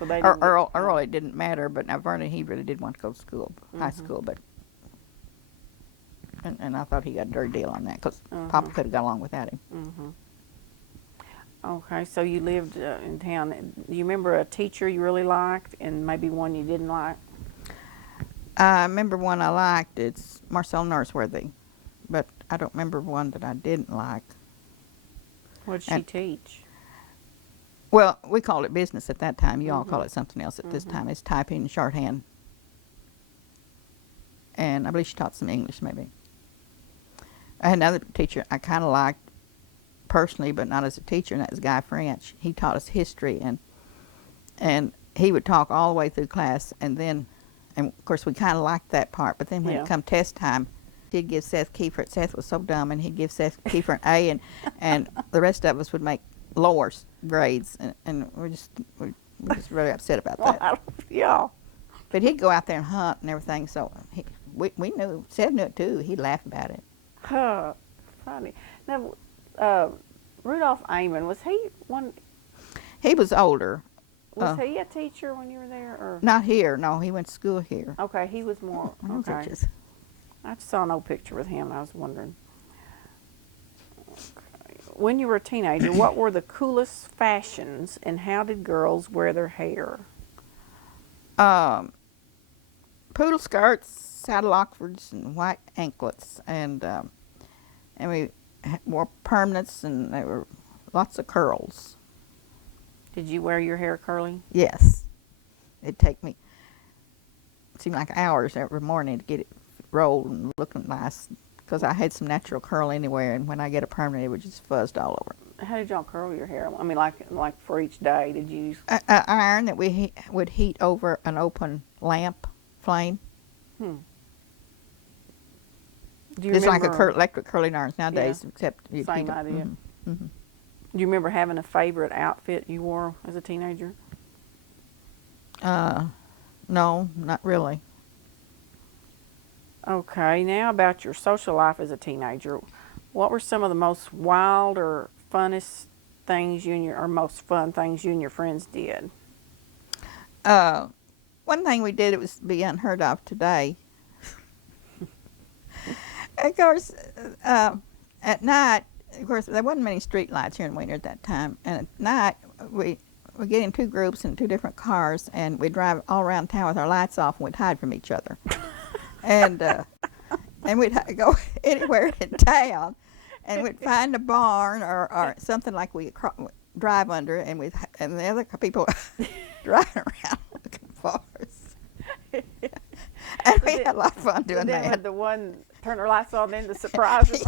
So they Or didn't get, Earl, it didn't matter, but now Vernon, he really did want to go to school, high school, but and I thought he got a dirty deal on that because Papa could have got along without him. Okay, so you lived in town. Do you remember a teacher you really liked and maybe one you didn't like? I remember one I liked. It's Marcel Nurseworthy, but I don't remember one that I didn't like. What did she teach? Well, we called it business at that time. You all call it something else at this Mm-hmm. time. It's typing and shorthand. And I believe she taught some English, maybe. I had another teacher I kind of liked personally, but not as a teacher, and that was Guy French. He taught us history, and he would talk all the way through class, and of course we kind of liked that part, but then when it come test time, he'd give Seth Kiefer. Seth was so dumb, and he'd give Seth Kiefer an A, and the rest of us would make lower grades, and we're just really upset about that. Yeah. But he'd go out there and hunt and everything, so we knew, Seth knew it too. He'd laugh about it. Huh. Funny. Now, Rudolph Amon, was he one? He was older. Was he a teacher when you were there, or Not here. No, he went to school here. okay? He was more. Okay. Teachers. I just saw no picture with him. And I was wondering. Okay. When you were a teenager, what were the coolest fashions, and how did girls wear their hair? Poodle skirts, saddle Oxfords, and white anklets, and we wore permanents, and there were lots of curls. Did you wear your hair curly? Yes, it'd take me, it seemed like hours every morning to get it rolled and looking nice, because I had some natural curl anywhere, and when I get a permanent, it was just fuzzed all over. How did y'all curl your hair? I mean, like for each day, did you use? An iron that we would heat over an open lamp flame. Do you Just like remember, electric curling irons nowadays, except you'd same heat them. idea. Mhm, mhm. Do you remember having a favorite outfit you wore as a teenager? No, not really. Okay, now about your social life as a teenager. What were some of the most wild or funnest things or most fun things you and your friends did? One thing we did, it was be unheard of today. Of course, at night, of course, there wasn't many street lights here in Wiener at that time. And at night, we get in two groups in two different cars, and we'd drive all around town with our lights off, and we'd hide from each other. and we'd go anywhere in town, and we'd find a barn or something like we drive under, and the other people driving around looking for us. And we had a lot of fun doing then that. Would the one turn her lights on, then the surprises?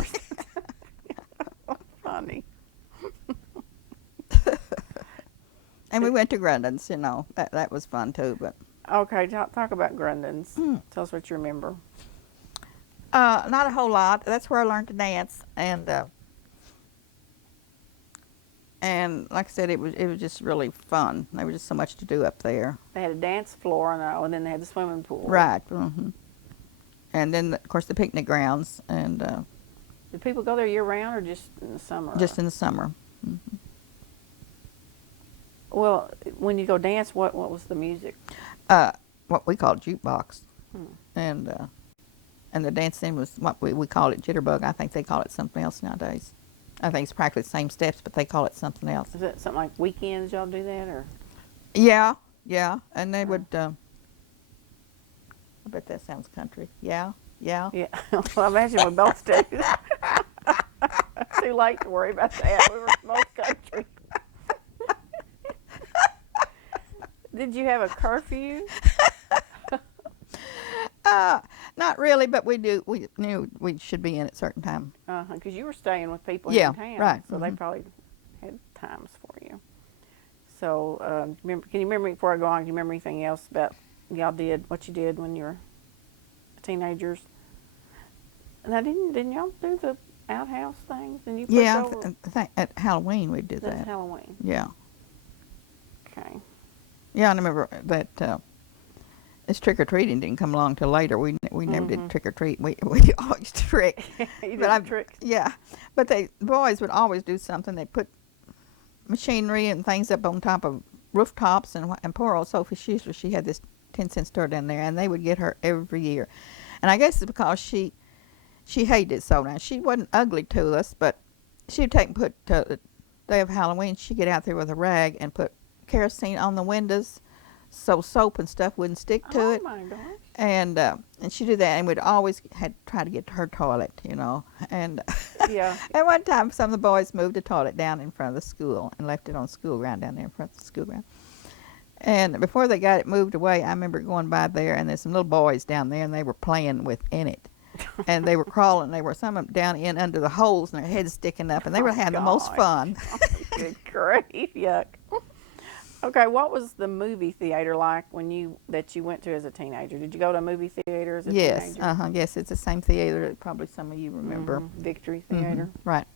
Funny. And we went to Grundon's, that was fun too. But Okay, talk about Grundon's. Tell us what you remember. not a whole lot. That's where I learned to dance, and like I said, it was just really fun. There was just so much to do up there. They had a dance floor, and then they had the swimming pool. Right. Mm-hmm. And then, of course, the picnic grounds, and Did people go there year round or just in the summer? just in the summer. Mm-hmm. Well, when you go dance, what was the music? What we called jukebox, and the dancing was what we called it jitterbug. I think they call it something else nowadays. I think it's practically the same steps, but they call it something else. Is it something like weekends y'all do that, or? Yeah, and they would. I bet that sounds country. Yeah. Yeah. Well, I imagine we both do. Too late to worry about that. We were both country. Did you have a curfew? Not really, but we knew we should be in at certain time. Because you were staying with people in town. Right. So they probably had times for you. So, can you remember, before I go on, do you remember anything else about what you did when you were teenagers? Now, didn't y'all do the outhouse things? And you I think at Halloween we did that. That's Halloween. Yeah. Okay. Yeah, I remember that. This trick or treating didn't come along till later. We never did trick or treat. We always trick. You did tricks. Yeah, but the boys would always do something. They put machinery and things up on top of rooftops, and poor old Sophie Schiesler, she had this 10-cent store down there, and they would get her every year. And I guess it's because she hated it so. Now, she wasn't ugly to us, but she'd take and put, the day of Halloween, she'd get out there with a rag and put kerosene on the windows so soap and stuff wouldn't stick to it. Oh my gosh. And she'd do that, and we'd always had try to get to her toilet, you know. And Yeah. at one time, some of the boys moved the toilet down in front of the school and left it on school ground down there in front of the school ground. And before they got it moved away, I remember going by there, and there's some little boys down there, and they were playing within it. And they were crawling. They were some of them down in under the holes, and their heads sticking up, and they were having the most gosh. fun. Good grief, yuck. Okay, what was the movie theater like that you went to as a teenager? Did you go to a movie theater as a Yes, teenager? yes, it's the same theater that probably some of you remember. Victory Theater. Right.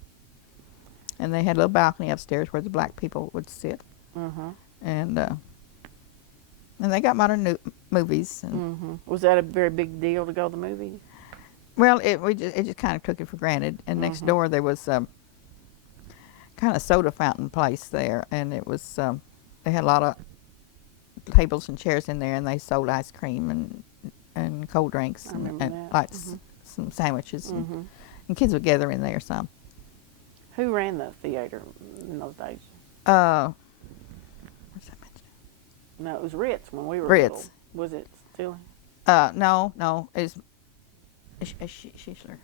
And they had a little balcony upstairs where the black people would sit. And they got modern movies. And Was that a very big deal to go to the movie? well, it just kind of took it for granted. And next door there was kind of soda fountain place there, and it was they had a lot of tables and chairs in there, and they sold ice cream and cold drinks I remember and that. like some sandwiches, and kids would gather in there some. Who ran the theater in those days? What's that mentioned? No, it was Ritz when we were Ritz. little. Was it still? No, it's Schiesler.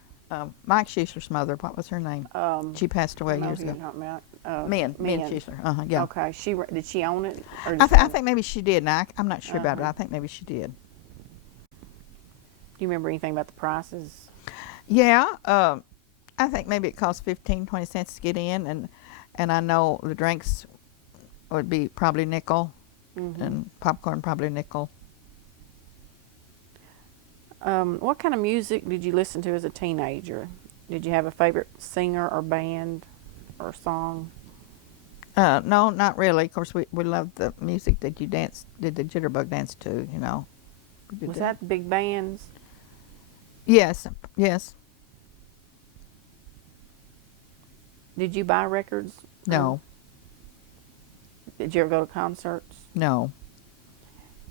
Mike Schiesler's mother, what was her name? She passed away I know years who you're ago. talking about. Min Schiesler. Yeah. Okay, did she own it? Or I did think maybe she did. Now, I'm not sure about it. I think maybe she did. Do you remember anything about the prices? Yeah. I think maybe it cost 15, 20 cents to get in, and I know the drinks would be probably nickel, and popcorn probably nickel. What kind of music did you listen to as a teenager? Did you have a favorite singer or band or song? No, not really. Of course, we loved the music that you did the jitterbug dance to, you know. Was that big bands? Yes. Did you buy records? No. Did you ever go to concerts? No.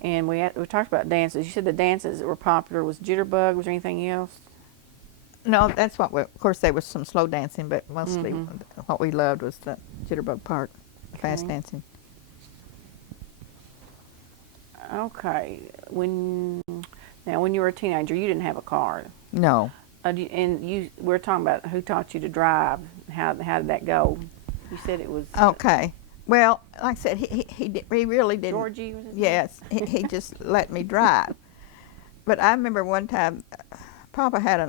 And we talked about dances. You said the dances that were popular was jitterbug. Was there anything else? No, that's what of course there was some slow dancing, but mostly what we loved was the jitterbug part, fast dancing. Okay. When you were a teenager, you didn't have a car. No. We were talking about who taught you to drive. How did that go? You said it was Okay. Well, like I said, he really didn't. Georgie. Was it? Yes, he just let me drive. But I remember one time, Papa had it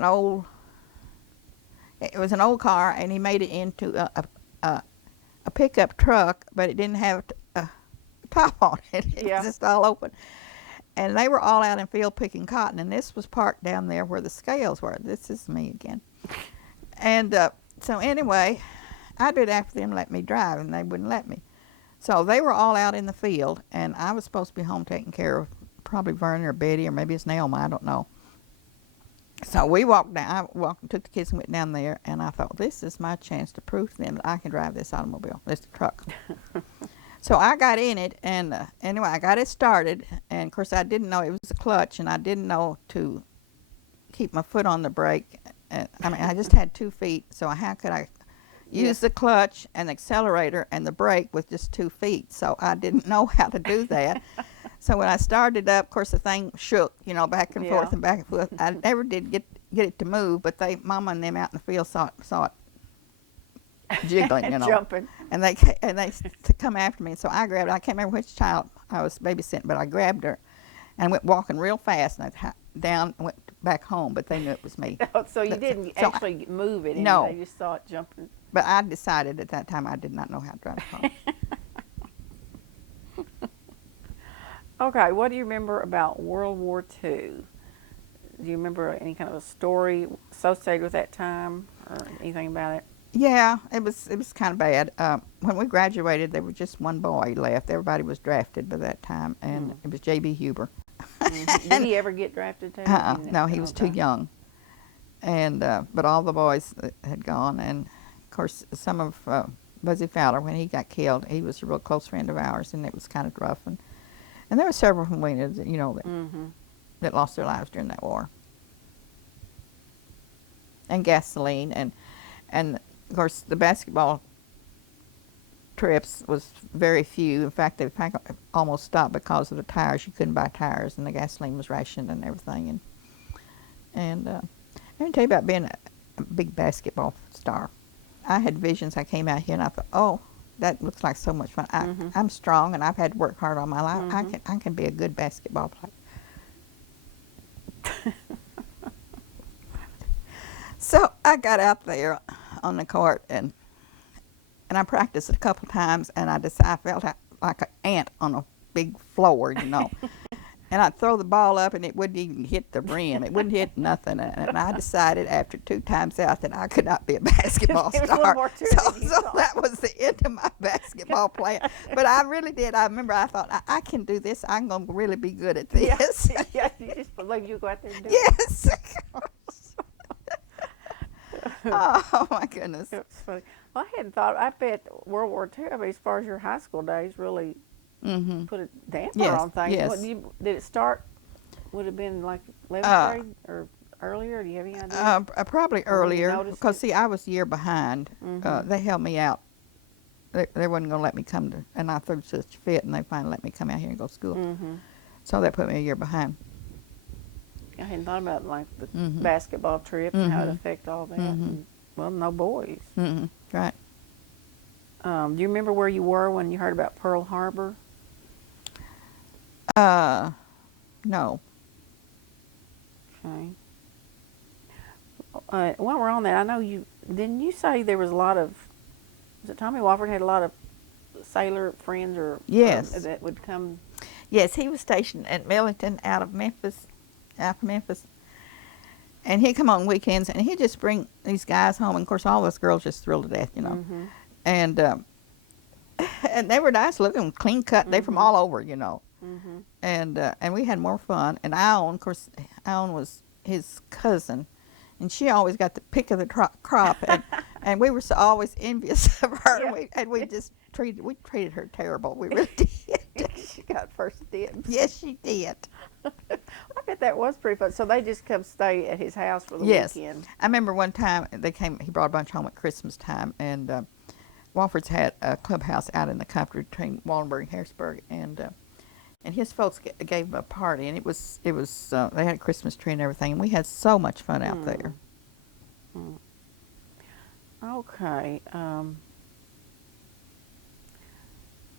was an old car, and he made it into a pickup truck, but it didn't have a top on it. It was just all open. And they were all out in field picking cotton, and this was parked down there where the scales were. This is me again. And so anyway, I did after them let me drive, and they wouldn't let me. So they were all out in the field, and I was supposed to be home taking care of probably Vernon or Betty, or maybe it's Naomi, I don't know. So we walked down. I walked and took the kids and went down there, and I thought, this is my chance to prove to them that I can drive this automobile, this truck. So I got in it, and anyway, I got it started, and of course I didn't know it was a clutch, and I didn't know to keep my foot on the brake. I mean, I just had 2 feet, so how could I use the clutch and the accelerator and the brake with just 2 feet? So I didn't know how to do that. So when I started up, of course the thing shook, you know, back and forth and back and forth. I never did get it to move, but Mama and them out in the field saw it jiggling, you know, jumping, and they to come after me. So I grabbed it. I can't remember which child I was babysitting, but I grabbed her and went walking real fast, and I down and went back home. But they knew it was me. So you didn't actually move it. No, they just saw it jumping. But I decided at that time I did not know how to drive a car. Okay, what do you remember about World War II? Do you remember any kind of a story associated with that time or anything about it? Yeah, it was kind of bad. When we graduated, there was just one boy left. Everybody was drafted by that time, and it was J.B. Huber. Did he ever get drafted too? No, he was too young. And but all the boys had gone, and of course some of Buzzy Fowler, when he got killed, he was a real close friend of ours, and it was kind of rough. And there were several from Wiener that, you know, that lost their lives during that war. And gasoline, and of course the basketball trips was very few. In fact, they almost stopped because of the tires. You couldn't buy tires, and the gasoline was rationed and everything. And let me tell you about being a big basketball star. I had visions. I came out here and I thought, oh, that looks like so much fun. I'm strong, and I've had to work hard all my life. I can be a good basketball player. So I got out there on the court, and I practiced a couple times, and I felt like an ant on a big floor, you know. And I'd throw the ball up, and it wouldn't even hit the rim. It wouldn't hit nothing. And I decided after 2 times out that I could not be a basketball star. So that was the end of my basketball playing. But I really did. I remember I thought, I can do this. I'm going to really be good at this. Yeah, you just believe you go out there and do it. Yes. Oh, my goodness. It's funny. Well, I hadn't thought. I bet World War II, I mean, as far as your high school days, really put a damper on things. Yes. What, did it start? Would it have been like 11th grade or earlier? Do you have any idea? Probably earlier, because see, I was a year behind. They held me out. They wasn't going to let me come to, and I threw such a fit, and they finally let me come out here and go to school. So that put me a year behind. I hadn't thought about like the basketball trip and how it affected all that. And, well, no boys. Right. Do you remember where you were when you heard about Pearl Harbor? No. Okay. While we're on that, I know didn't you say there was a lot of, was it Tommy Wofford had a lot of sailor friends or Yes. That would come? Yes, he was stationed at Millington out of Memphis. And he'd come on weekends, and he'd just bring these guys home. And, of course, all those girls just thrilled to death, you know. And they were nice looking, clean cut. They from all over, you know. And we had more fun. And Ione, of course, Ione was his cousin. And she always got the pick of the crop. And we were always envious of her. Yeah. And we just treated her terrible. We really did. She got first dibs. Yes, she did. I bet that was pretty fun. So they just come stay at his house for the weekend. I remember one time he brought a bunch home at Christmas time, and Wofford's had a clubhouse out in the country between Wallenburg and Harrisburg, and his folks gave him a party, and it was they had a Christmas tree and everything, and we had so much fun out there. Okay.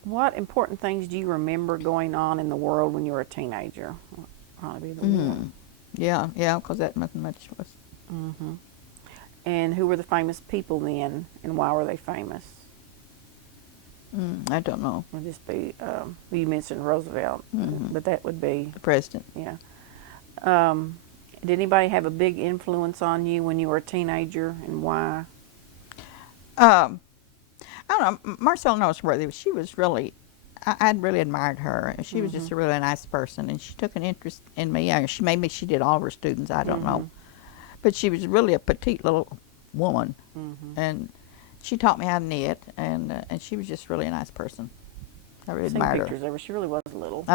What important things do you remember going on in the world when you were a teenager? Probably the war. Yeah, because that wasn't much was. And who were the famous people then, and why were they famous? I don't know. Would just be you mentioned Roosevelt, but that would be The president. Yeah. Did anybody have a big influence on you when you were a teenager, and why? I don't know. Marcella Noseworthy, she was really, I'd really admired her. She was just a really nice person, and she took an interest in me. She did all of her students, I don't know. But she was really a petite little woman, and she taught me how to knit, and she was just really a nice person. I really admired her. Pictures of her. She really was little.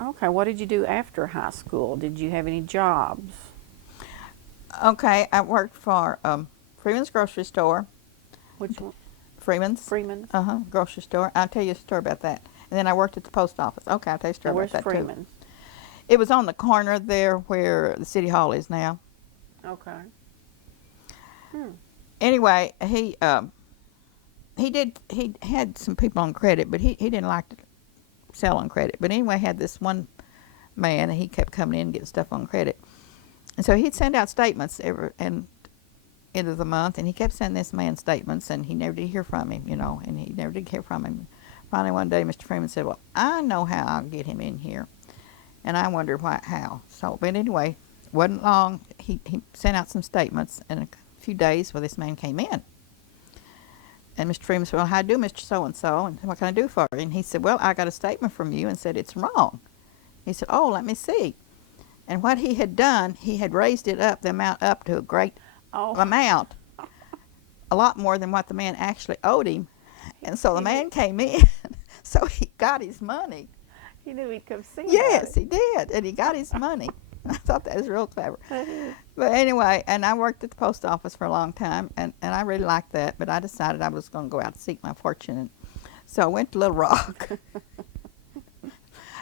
Okay, what did you do after high school? Did you have any jobs? Okay, I worked for Freeman's grocery store. Which one? Freeman's. Grocery store. I'll tell you a story about that. And then I worked at the post office. Okay, I'll tell you a story about that Freeman's? too. It was on the corner there where the city hall is now. Okay. Anyway, he had some people on credit, but he didn't like to sell on credit. But anyway, had this one man, and he kept coming in and getting stuff on credit. And so he'd send out statements end of the month, and he kept sending this man statements, and he never did hear from him, and he never did hear from him. Finally, one day, Mr. Freeman said, well, I know how I'll get him in here. And I wondered how. So, but anyway, wasn't long, he sent out some statements, and a few days, well, this man came in. And Mr. Freeman said, well, how do you do, Mr. So-and-so, and what can I do for you? And he said, well, I got a statement from you and said it's wrong. He said, oh, let me see. And what he had done, he had raised it up, the amount up to a great amount. a lot more than what the man actually owed him. And so the He man knew, came in, so he got his money. he knew he'd come see about Yes, he did, and he got his money. I thought that was real clever. it. But anyway, and I worked at the post office for a long time, and I really liked that, but I decided I was going to go out and seek my fortune. And so I went to Little Rock.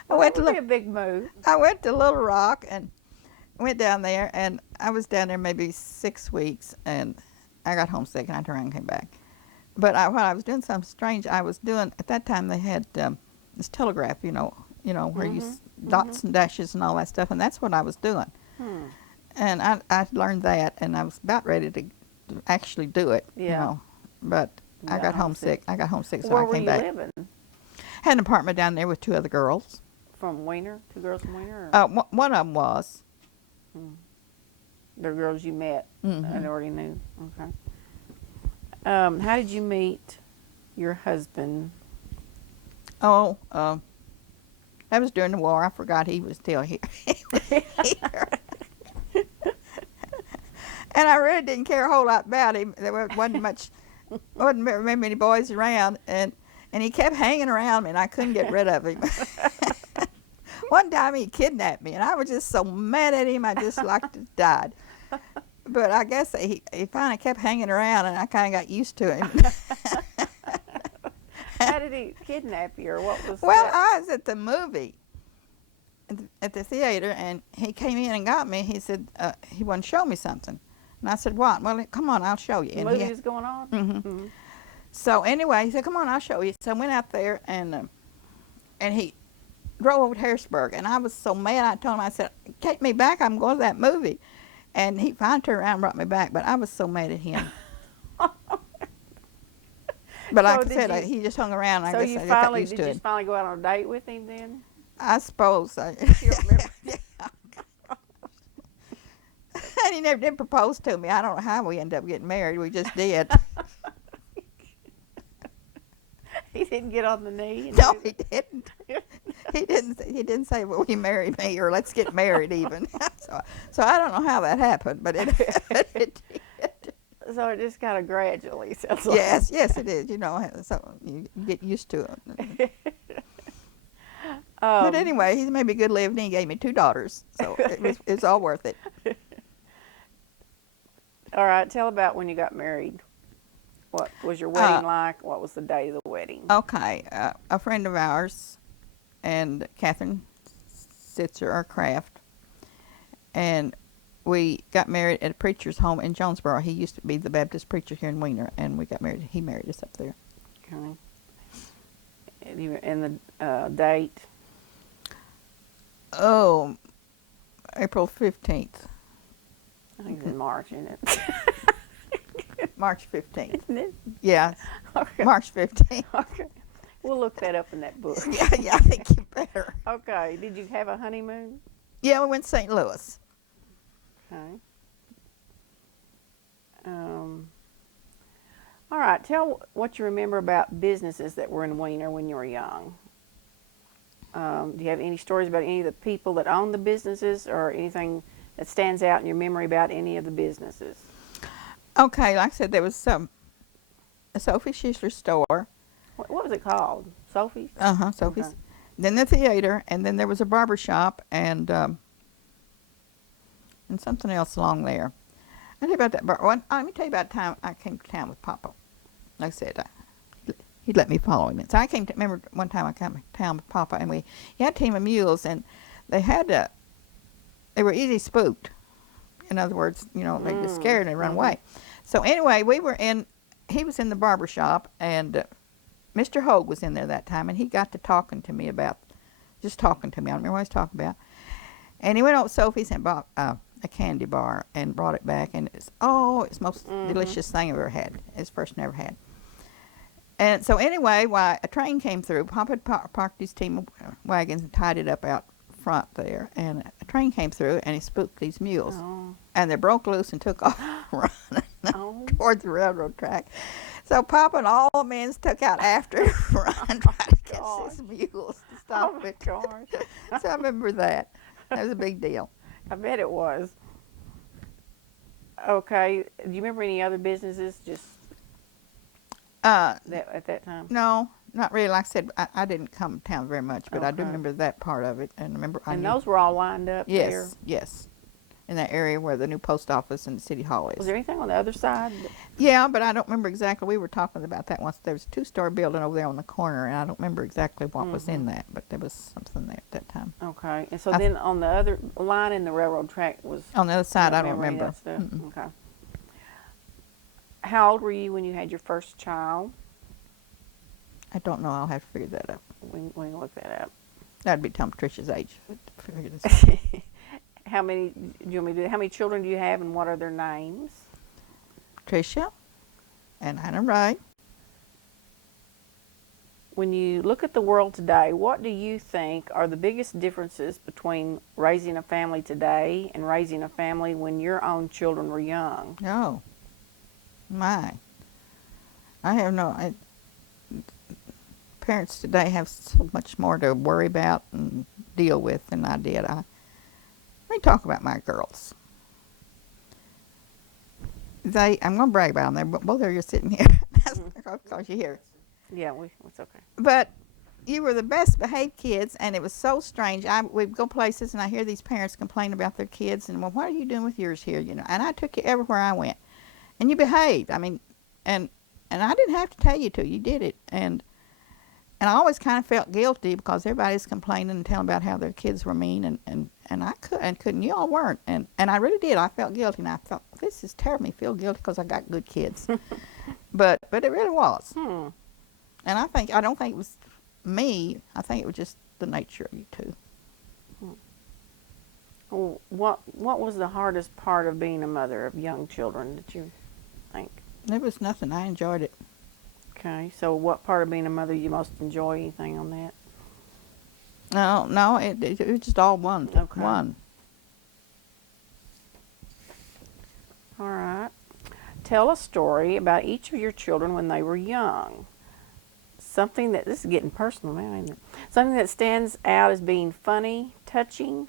Well, that would be a big move. I went to Little Rock and went down there, and I was down there maybe 6 weeks, and I got homesick, and I turned around and came back. But while I was doing something strange, I was doing, at that time they had this telegraph, where you dots and dashes and all that stuff, and that's what I was doing. Hmm. And I learned that, and I was about ready to actually do it, Yeah. But You I got homesick. I got homesick, so Where I were came you back. living? Had an apartment down there with 2 other girls. From Wiener? 2 girls from Wiener? Or? One of them was. They're girls you met Mhm. and already knew. Okay. How did you meet your husband? Oh, that was during the war. I forgot he was still here. Here. And I really didn't care a whole lot about him. There wasn't very many boys around, and he kept hanging around me, and I couldn't get rid of him. One time he kidnapped me, and I was just so mad at him, I just like to died. But I guess he finally kept hanging around, and I kind of got used to him. How did he kidnap you, or what was Well, that? I was at the movie, at the theater, and he came in and got me. He said he wanted to show me something. And I said, what? Well, come on, I'll show you. The And movie was going on? Mhm. So anyway, he said, come on, I'll show you. So I went out there, and he drove over to Harrisburg. And I was so mad, I told him, I said, take me back, I'm going to that movie. And he finally turned around and brought me back, but I was so mad at him. But like So I said, did you- he just hung around. So I guess you I just got finally, used did to you it. finally go out on a date with him then? I suppose. You don't remember? And he never did propose to me. I don't know how we ended up getting married. We just did. He didn't get on the knee? And No, do he the- didn't. He didn't say, "Will you marry me?" or "Let's get married." Even so, I don't know how that happened, but it did. So it just kind of gradually sounds like. Yes, it is. So you get used to it. But anyway, he made me good living. He gave me 2 daughters, so it's all worth it. All right, tell about when you got married. What was your wedding like? What was the day of the wedding? Okay, a friend of ours, and Catherine Sitzer or Kraft, and we got married at a preacher's home in Jonesboro. He used to be the Baptist preacher here in Wiener, and we got married. He married us up there. Okay. And the date? Oh, April 15th, I think it's in March, isn't it? March 15th. Isn't it? Yeah, Okay. March 15th. Okay. We'll look that up in that book. Yeah, I think you better. Okay. Did you have a honeymoon? Yeah, we went to St. Louis. Okay. All right. Tell what you remember about businesses that were in Wiener when you were young. Do you have any stories about any of the people that owned the businesses, or anything that stands out in your memory about any of the businesses? Okay, like I said, there was a Sophie Schiessler store. What was it called? Sophie's? Sophie's. Okay. Then the theater, and then there was a barber shop, and something else along there. I'll tell you about that. Let me tell you about the time I came to town with Papa. Like I said, he'd let me follow him. So I remember one time I came to town with Papa, and he had a team of mules, and they were easy spooked. In other words, they get scared and run away. So anyway, he was in the barber shop, and Mr. Hogue was in there that time, and he got to talking to me. I don't remember what he was talking about. And he went over to Sophie's and bought a candy bar and brought it back, and it's the most delicious thing I've ever had. It's the first I ever had. And so anyway, a train came through. Papa had parked his team of wagons and tied it up out front there, and a train came through, and he spooked these mules. Oh. And they broke loose and took off running toward the railroad track. So Papa and all the men took out after him, trying to catch these mules to stop it. Gosh. So I remember that. That was a big deal. I bet it was. Okay. Do you remember any other businesses? Just at that time? No, not really. Like I said, I didn't come to town very much, but I do Okay. remember that part of it, and remember I And knew. those were all lined up there. Yes, yes, in that area where the new post office and the city hall Was is. there anything on the other side? Yeah, but I don't remember exactly. We were talking about that once. There was a two-story building over there on the corner, and I don't remember exactly what was in that, but there was something there at that time. Okay. And so I then on the other line in the railroad track was. On the other You side, I don't remember any of remember. that stuff? Mm-mm. Okay. How old were you when you had your first child? I don't know. I'll have to figure that out. We can look that up. That'd be Tom Patricia's age. Figure this out. How many do you want me to do? How many children do you have, and what are their names? Patricia and Anna Raye. When you look at the world today, what do you think are the biggest differences between raising a family today and raising a family when your own children were young? Oh, my. I have no. Parents today have so much more to worry about and deal with than I did. Let me talk about my girls. I'm going to brag about them. They're both of you sitting here. That's because you're here. Yeah, it's okay. But you were the best behaved kids, and it was so strange. We'd go places, and I hear these parents complain about their kids, and, well, what are you doing with yours here? You know, and I took you everywhere I went, and you behaved. I mean, and I didn't have to tell you to. You did it, and I always kind of felt guilty because everybody's complaining and telling about how their kids were mean, and I couldn't. You all weren't, and I really did. I felt guilty, and I thought, this is terrible. Me feel guilty because I got good kids, but it really was. And I don't think it was me. I think it was just the nature of you two. Well, what was the hardest part of being a mother of young children that you think? There was nothing. I enjoyed it. Okay, so what part of being a mother you most enjoy? Anything on that? No, it was just all one. Okay. One. All right. Tell a story about each of your children when they were young. Something that, this is getting personal now, isn't it? Something that stands out as being funny, touching,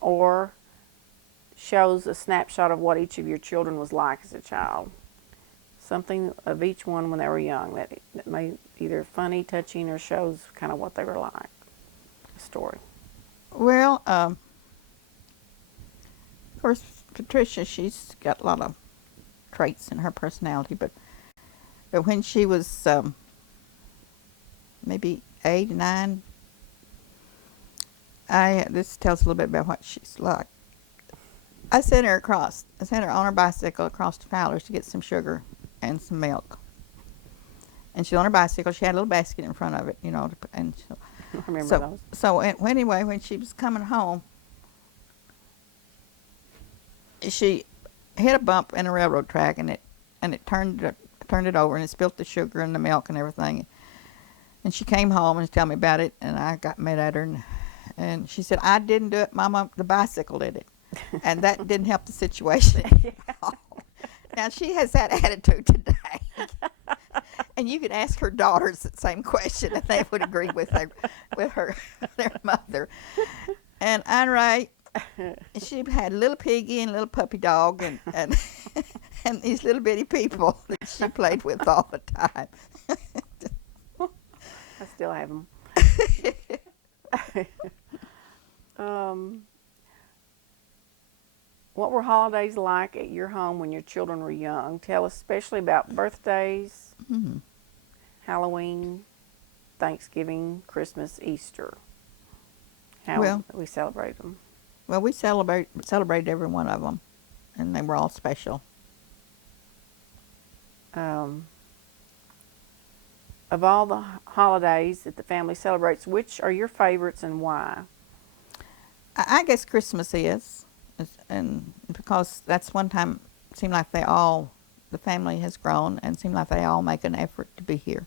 or shows a snapshot of what each of your children was like as a child. Something of each one when they were young that made either funny, touching, or shows kind of what they were like. A story. Well, of course, Patricia, she's got a lot of traits in her personality, but when she was maybe 8, 9, this tells a little bit about what she's like. I sent her on her bicycle across to Fowler's to get some sugar and some milk. And she was on her bicycle. She had a little basket in front of it, you know. And I remember those. So anyway, when she was coming home, she hit a bump in a railroad track, and it turned it over, and it spilt the sugar and the milk and everything. And she came home and told me about it, and I got mad at her, and she said, "I didn't do it, Mama. The bicycle did it," and that didn't help the situation at all. Now she has that attitude today, and you could ask her daughters the same question, and they would agree with their mother. And Aunt Raye, she had a little piggy and a little puppy dog, and and these little bitty people that she played with all the time. I still have them. What were holidays like at your home when your children were young? Tell us especially about birthdays, Halloween, Thanksgiving, Christmas, Easter. How we celebrate them. Well, we celebrated every one of them, and they were all special. Of all the holidays that the family celebrates, which are your favorites and why? I guess Christmas is, and because that's one time it seemed like the family has grown, and seemed like they all make an effort to be here.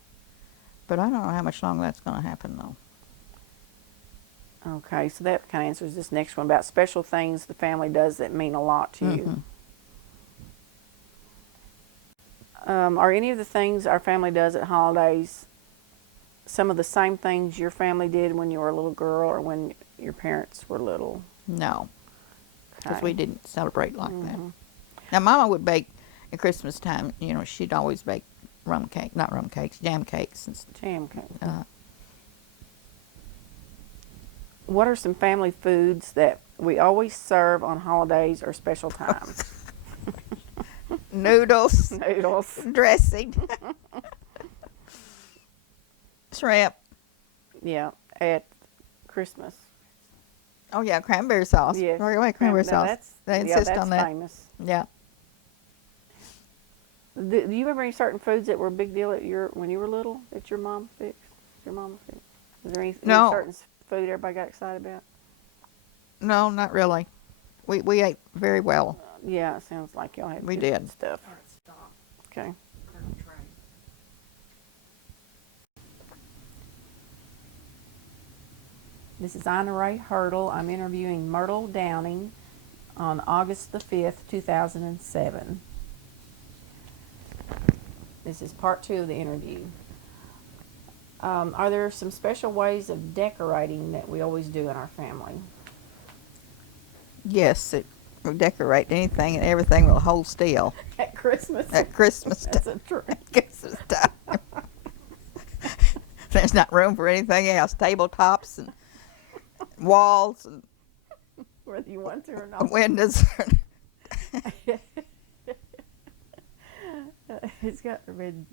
But I don't know how much longer that's going to happen, though. Okay, so that kind of answers this next one about special things the family does that mean a lot to you. Are any of the things our family does at holidays some of the same things your family did when you were a little girl or when your parents were little? No, because Okay. we didn't celebrate like that. Now, Mama would bake at Christmas time. You know, she'd always bake jam cakes. Jam cake. Uh, What are some family foods that we always serve on holidays or special times? Noodles, Noodles. dressing, shrimp. Yeah, at Christmas. Oh yeah, cranberry sauce. Yes. Cranberry Now sauce. That's, They yeah, insist that's on that. famous. Yeah. Do you remember any certain foods that were a big deal when you were little that your mom fixed? Your mama fixed? Is there any No. certain food everybody got excited about? No, not really. We ate very well. Yeah, it sounds like y'all had We good did. stuff. Okay. This is Raye Hurdle. I'm interviewing Myrtle Downing on August the 5th, 2007. This is part 2 of the interview. Are there some special ways of decorating that we always do in our family? Yes, we decorate anything and everything will hold still At Christmas? at Christmas time. That's a true. Christmas time. There's not room for anything else. Tabletops and walls and Whether you want to or not. windows. It's got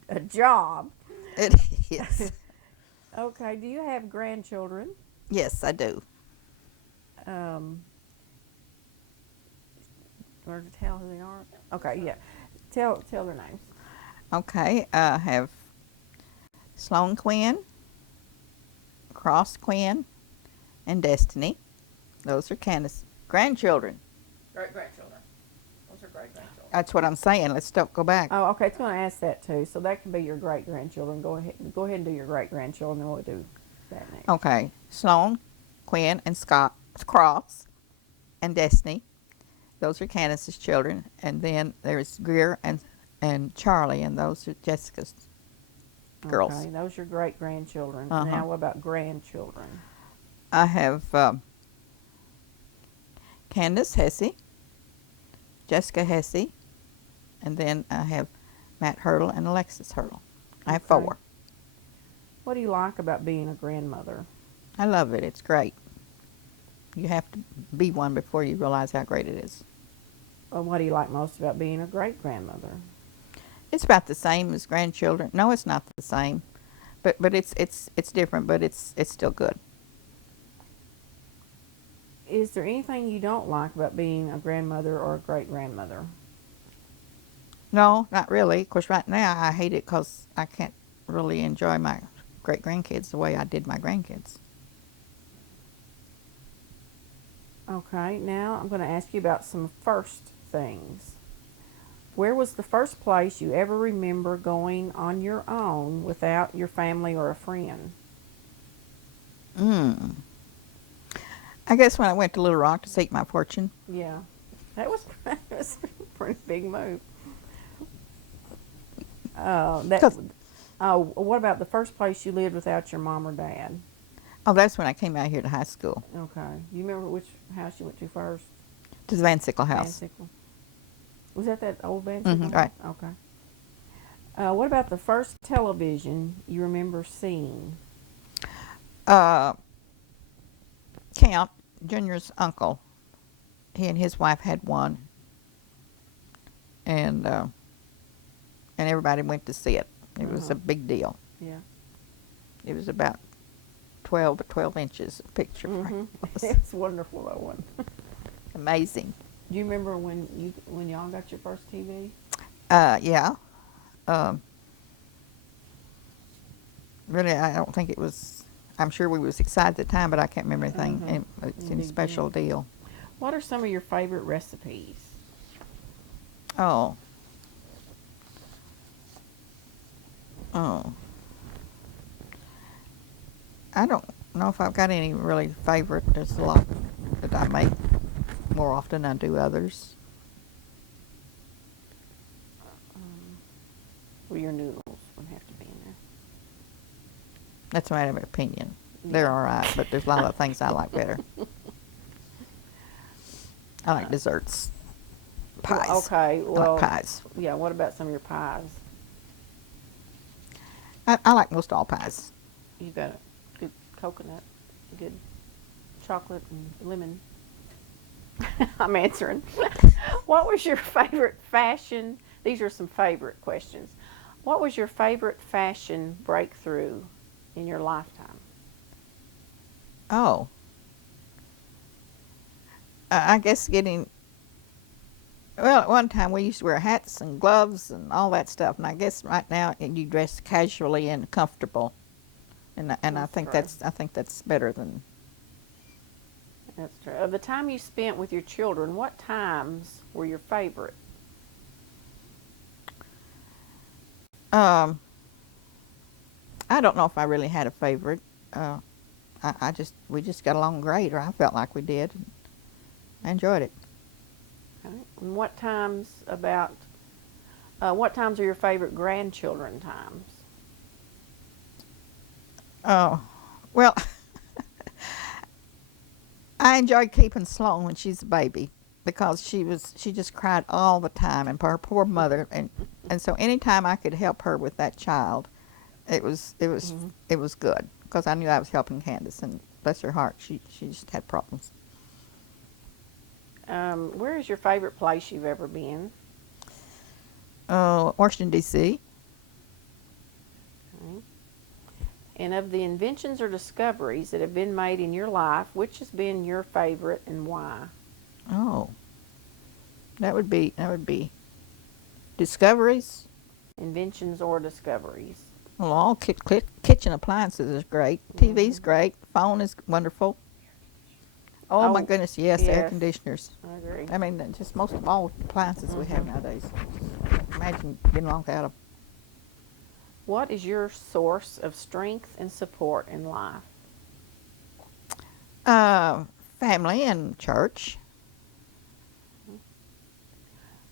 a job. It is. Okay, do you have grandchildren? Yes, I do. Or to tell who they are? Okay, yeah. Tell their names. Okay, I have Sloan Quinn, Cross Quinn, and Destiny. Those are Candace's grandchildren. Great-grandchildren. Those are great-grandchildren. That's what I'm saying. Let's go back. Oh, okay. It's going to ask that too. So that can be your great-grandchildren. Go ahead and do your great-grandchildren, and we'll do that next. Okay, Sloan, Quinn, and Scott, Cross, and Destiny. Those are Candace's children. And then there's Greer and Charlie, and those are Jessica's girls. Okay, those are your great-grandchildren. Uh-huh. Now, what about grandchildren? I have Candace Hesse, Jessica Hesse, and then I have Matt Hurdle and Alexis Hurdle. I have Okay. 4. What do you like about being a grandmother? I love it. It's great. You have to be one before you realize how great it is. Or what do you like most about being a great-grandmother? It's about the same as grandchildren. No, it's not the same, but it's different. But it's still good. Is there anything you don't like about being a grandmother or a great-grandmother? No, not really. Of course, right now I hate it because I can't really enjoy my great grandkids the way I did my grandkids. Okay, now I'm going to ask you about some first things. Where was the first place you ever remember going on your own without your family or a friend? I guess when I went to Little Rock to seek my fortune. Yeah, that was a pretty big move. What about the first place you lived without your mom or dad? Oh, that's when I came out here to high school. Okay. Do you remember which house you went to first? To the Van Sickle Van house. Sickle. Was that old Van Sickle? Right. Okay. What about the first television you remember seeing? Count, Junior's uncle. He and his wife had one. And everybody went to see it. It was a big deal. Yeah. It was about 12 or 12 inches of picture frame. It's wonderful, that one. Amazing. Do you remember when y'all got your first TV? Yeah. Really, I don't think it was. I'm sure we was excited at the time, but I can't remember anything. It's a Big special deal. What are some of your favorite recipes? Oh. I don't know if I've got any really favorite. There's a lot that I make more often than I do others. Well, your noodles would have to be in there. That's a matter of opinion. They're all right, but there's a lot of things I like better. I like desserts. Pies. Okay, I well, like pies. yeah, what about some of your pies? I like most all pies. You got a good coconut, good chocolate and lemon. I'm answering. What was your favorite fashion? These are some favorite questions. What was your favorite fashion breakthrough in your lifetime? Oh, I guess getting. Well, at one time we used to wear hats and gloves and all that stuff, and I guess right now you dress casually and comfortable, and That's true. I think that's better than. That's true. Of the time you spent with your children, what times were your favorite? Um, I don't know if I really had a favorite. Uh, I just we just got along great, or I felt like we did. I enjoyed it. Okay. And what times are your favorite grandchildren times? Oh, well, I enjoyed keeping Sloan when she's a baby because she just cried all the time, and her poor mother, and so anytime I could help her with that child, Hmm. it was good because I knew I was helping Candace, and bless her heart, she just had problems. Where is your favorite place you've ever been? Washington D.C. Okay. And of the inventions or discoveries that have been made in your life, which has been your favorite and why? Oh, that would be discoveries. Inventions or discoveries. Well, all kitchen appliances is great. TV's Hmm. great. Phone is wonderful. Oh my Oh, goodness, yes, air yes, conditioners. I agree. I mean, just most of all appliances we have Hmm. nowadays. Imagine being long without them. What is your source of strength and support in life? Uh, Family and church.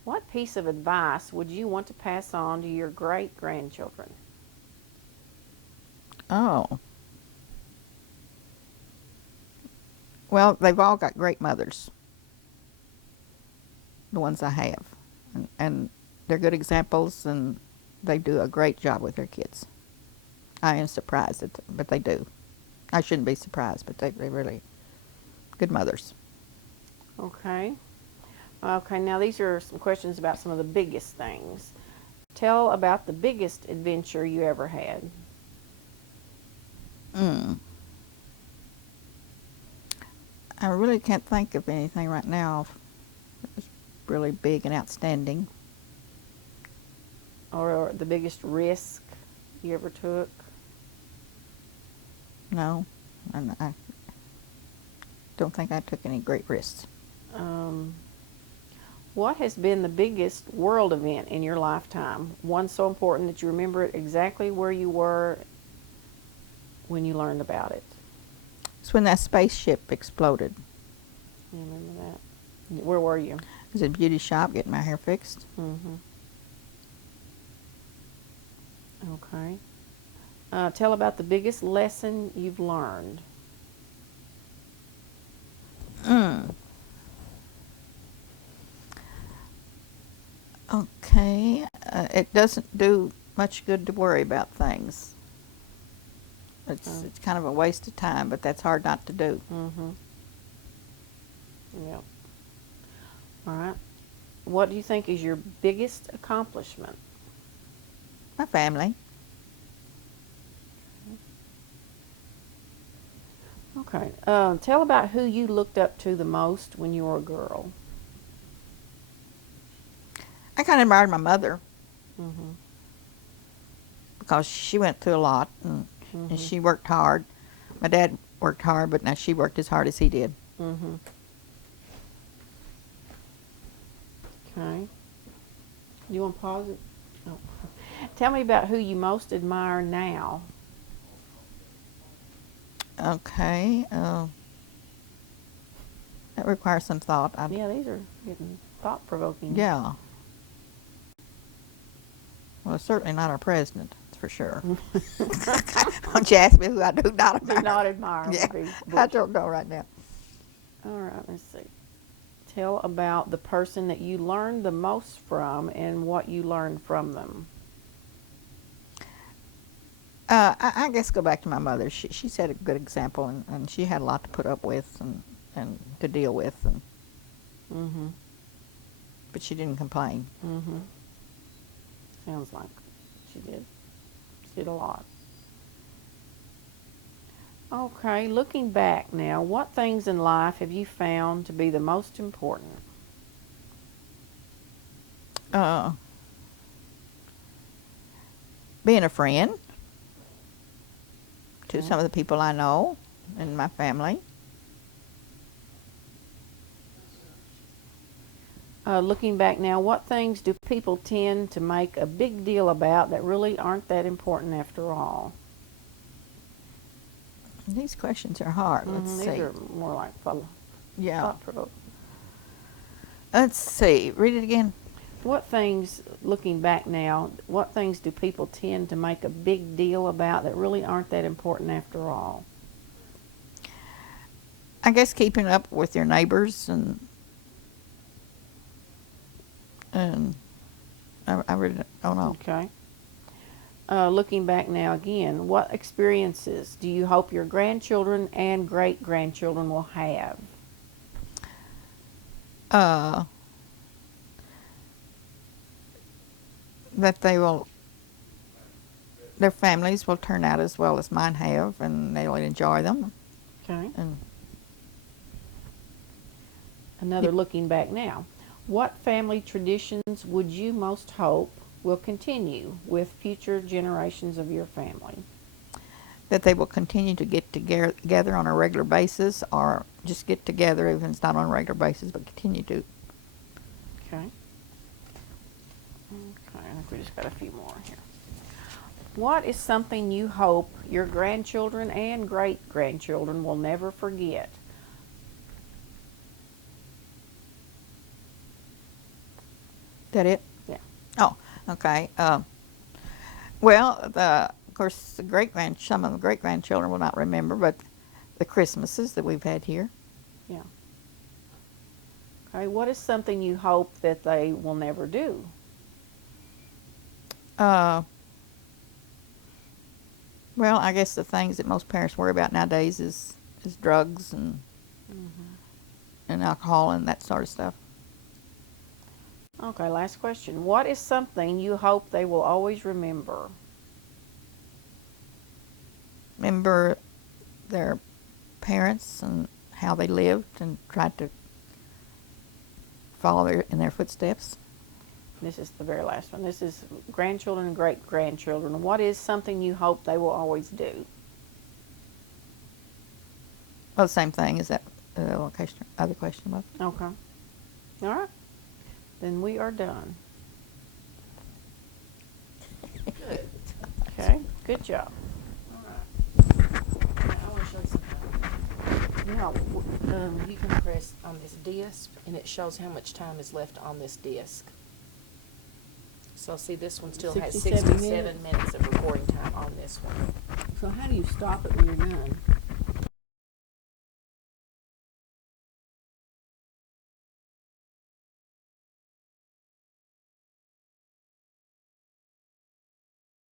What piece of advice would you want to pass on to your great grandchildren? Oh, well, they've all got great mothers, the ones I have. And they're good examples, and they do a great job with their kids. I am surprised, but they do. I shouldn't be surprised, but they really good mothers. Okay. Okay, now these are some questions about some of the biggest things. Tell about the biggest adventure you ever had. Mm. I really can't think of anything right now that's really big and outstanding. Or the biggest risk you ever took. No, and I don't think I took any great risks. Um, what has been the biggest world event in your lifetime? One so important that you remember it exactly where you were when you learned about it. It's when that spaceship exploded. You remember that? Where were you? I was at a beauty shop getting my hair fixed. Mm-hmm. Okay. Tell about the biggest lesson you've learned. Mm. Okay. It doesn't do much good to worry about things. It's kind of a waste of time, but that's hard not to do. Mm-hmm. Yep. All right. What do you think is your biggest accomplishment? My family. Okay. Tell about who you looked up to the most when you were a girl. I kind of admired my mother Mm-hmm. because she went through a lot and Mm-hmm. she worked hard. My dad worked hard, but now she worked as hard as he did. Mm-hmm. Okay. You want to pause it? Oh. Tell me about who you most admire now. Okay. That requires some thought. Yeah, these are getting thought provoking. Yeah. Well, certainly not our president, that's for sure. Don't you ask me who I do not admire. Do not admire Yeah, would be I Bush. don't know right now. All right, let's see. Tell about the person that you learned the most from and what you learned from them. I guess go back to my mother. She set a good example, and she had a lot to put up with and to deal with, Mm-hmm. but she didn't complain. Mm-hmm. Sounds like she did. She did a lot. Okay, looking back now, what things in life have you found to be the most important? Uh, Being a friend to Okay. some of the people I know in my family. Looking back now, what things do people tend to make a big deal about that really aren't that important after all? These questions are hard. Let's These see. are more like Yeah. thought-provoking. Let's see. Read it again. What things, looking back now, what things do people tend to make a big deal about that really aren't that important after all? I guess keeping up with your neighbors and I really don't know. Okay. Looking back now again, what experiences do you hope your grandchildren and great-grandchildren will have? Uh, that their families will turn out as well as mine have, and they'll enjoy them. Okay. And Another looking back now. What family traditions would you most hope will continue with future generations of your family? that they will continue to get together on a regular basis, or just get together even if it's not on a regular basis, but continue to. Okay. Okay, I think we just got a few more here. What is something you hope your grandchildren and great-grandchildren will never forget? That it? Yeah. Oh, okay. Well, of course, some of the great grandchildren will not remember, but the Christmases that we've had here. Yeah. Okay, what is something you hope that they will never do? Well, I guess the things that most parents worry about nowadays is drugs and alcohol and that sort of stuff. Okay, last question. What is something you hope they will always remember? Remember their parents and how they lived and tried to follow in their footsteps. This is the very last one. This is grandchildren and great-grandchildren. What is something you hope they will always do? Well, the same thing as that other question was. Okay. All right. Then we are done. Good. Okay. Good job. All right. Now, I want to show you something. Now, you can press on this disc, and it shows how much time is left on this disc. So, see, this one still has 67 67 minutes of recording time on this one. So how do you stop it when you're done?